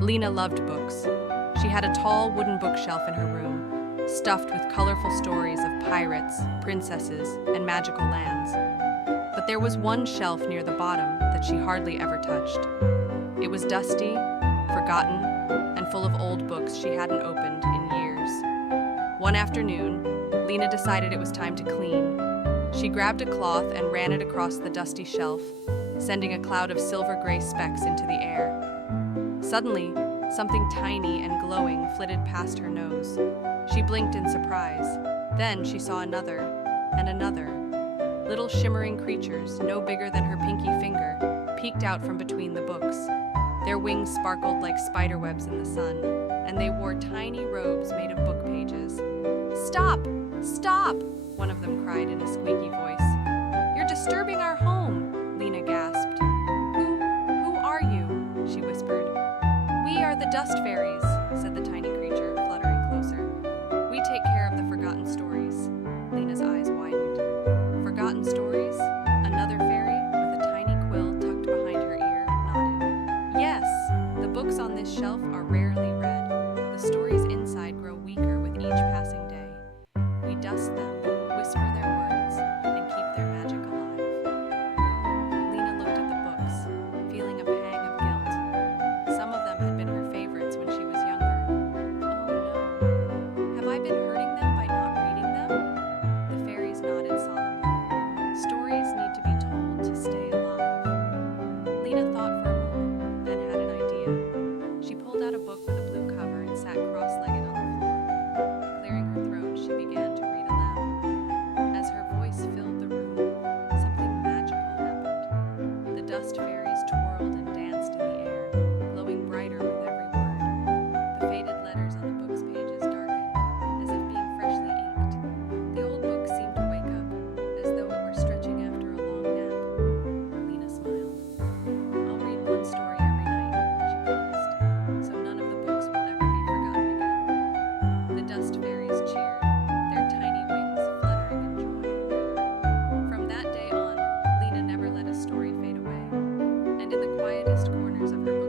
Lena loved books. She had a tall wooden bookshelf in her room, stuffed with colorful stories of pirates, princesses, and magical lands. But there was one shelf near the bottom that she hardly ever touched. It was dusty, forgotten, and full of old books she hadn't opened in years. One afternoon, Lena decided it was time to clean. She grabbed a cloth and ran it across the dusty shelf, sending a cloud of silver-gray specks into the air. Suddenly, something tiny and glowing flitted past her nose. She blinked in surprise. Then she saw another and another. Little shimmering creatures, no bigger than her pinky finger, peeked out from between the books. Their wings sparkled like spider webs in the sun, and they wore tiny robes made of book pages. "Stop! Stop!" one of them cried in a squeaky voice. "You're disturbing our home," Lena gasped. Who are you?" she whispered. "We are the Dust Fairies," said the tiny creature, fluttering closer. "We take care of the forgotten stories." Lena's eyes widened. "Forgotten stories?" Another fairy, with a tiny quill tucked behind her ear, nodded. "Yes, the books on this shelf are rarely read. The stories inside grow weaker with each passing day. We dust them, whisper their words, and keep their magic alive." Lena looked at the books, feeling a pang of guilt. Some of them had been her favorites when she was younger. "Oh no, have I been hurting them by not reading them?" The fairies nodded solemnly. "Stories need to be told to stay alive." Lena thought for a moment, then had an idea. She pulled out a book with a blue cover and sat cross-legged on the floor. Clearing her throat, she began to read aloud. As her voice filled the room, something magical happened. The dust fairies twirled and danced in the air, glowing brighter with every word. The faded letters on the book's pages darkened, as if being freshly inked. The old book seemed to wake up, as though it were stretching after a long nap. Lena smiled. "I'll read one story every night," she promised, "so none of the books will ever be forgotten again." The dust fairies cheered, their tiny wings fluttering in joy. From that day on, Lena never let a story fade away, and in the quietest corners of her